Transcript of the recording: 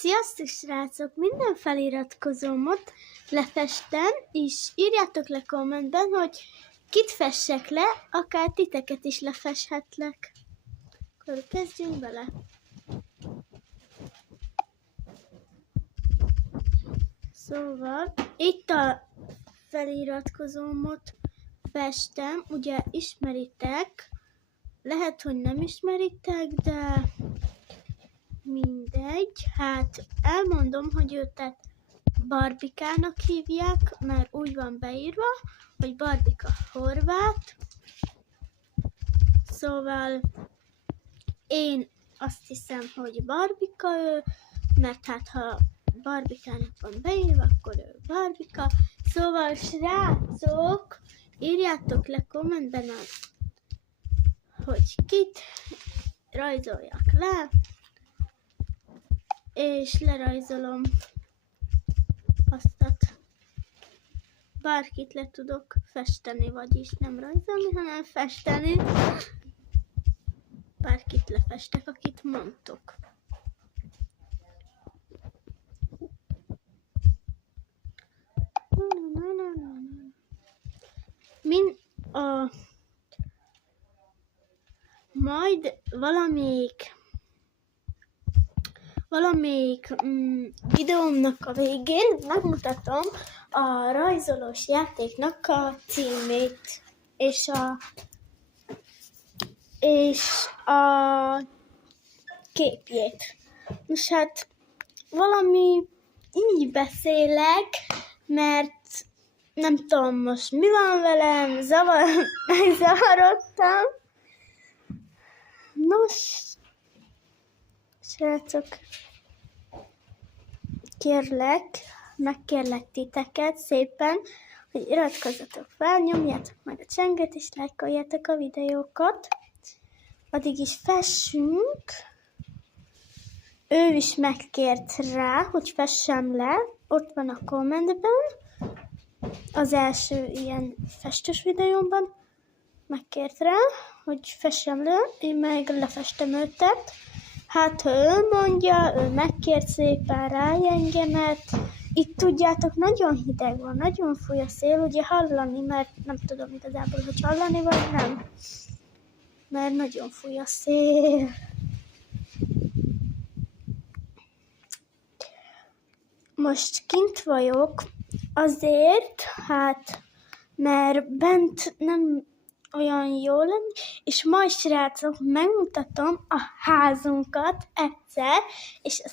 Sziasztok, srácok! Minden feliratkozómot lefestem, és írjátok le kommentben, hogy kit fessek le, akár titeket is lefeshetlek. Akkor kezdjünk bele! Szóval, itt a feliratkozómot festem, ugye ismeritek, lehet, hogy nem ismeritek, de mindegy. Hát elmondom, hogy őt Barbikának hívják, mert úgy van beírva, hogy Barbika Horváth. Szóval én azt hiszem, hogy Barbika ő, mert hát ha Barbikának van beírva, akkor ő Barbika. Szóval srácok, írjátok le kommentben, hogy kit rajzoljak le, és lerajzolom azt, bárkit le tudok festeni, vagyis nem rajzolni, hanem festeni. Bárkit lefestek, akit mondtok. Majd valamelyik videómnak a végén megmutatom a rajzolós játéknak a címét és a képjét. Most hát valami így beszélek, mert nem tudom most mi van velem, megzavarodtam. Nos, srácok, megkérlek titeket szépen, hogy iratkozzatok fel, nyomjátok meg a csenget, és lájkoljátok a videókat. Addig is fessünk. Ő is megkért rá, hogy fessem le. Ott van a kommentben. Az első ilyen festős videómban megkért rá, hogy fessem le. Én meg lefestem őtet. Hát, ha ő mondja, ő megkért szépen rá engemet. Itt tudjátok, nagyon hideg van, nagyon fúj a szél, ugye hallani, mert nem tudom igazából, hogy hallani vagy nem. Mert nagyon fúj a szél. Most kint vagyok azért, hát, mert bent nem olyan jó lenni, és majd srácok megmutatom a házunkat egyszer, és a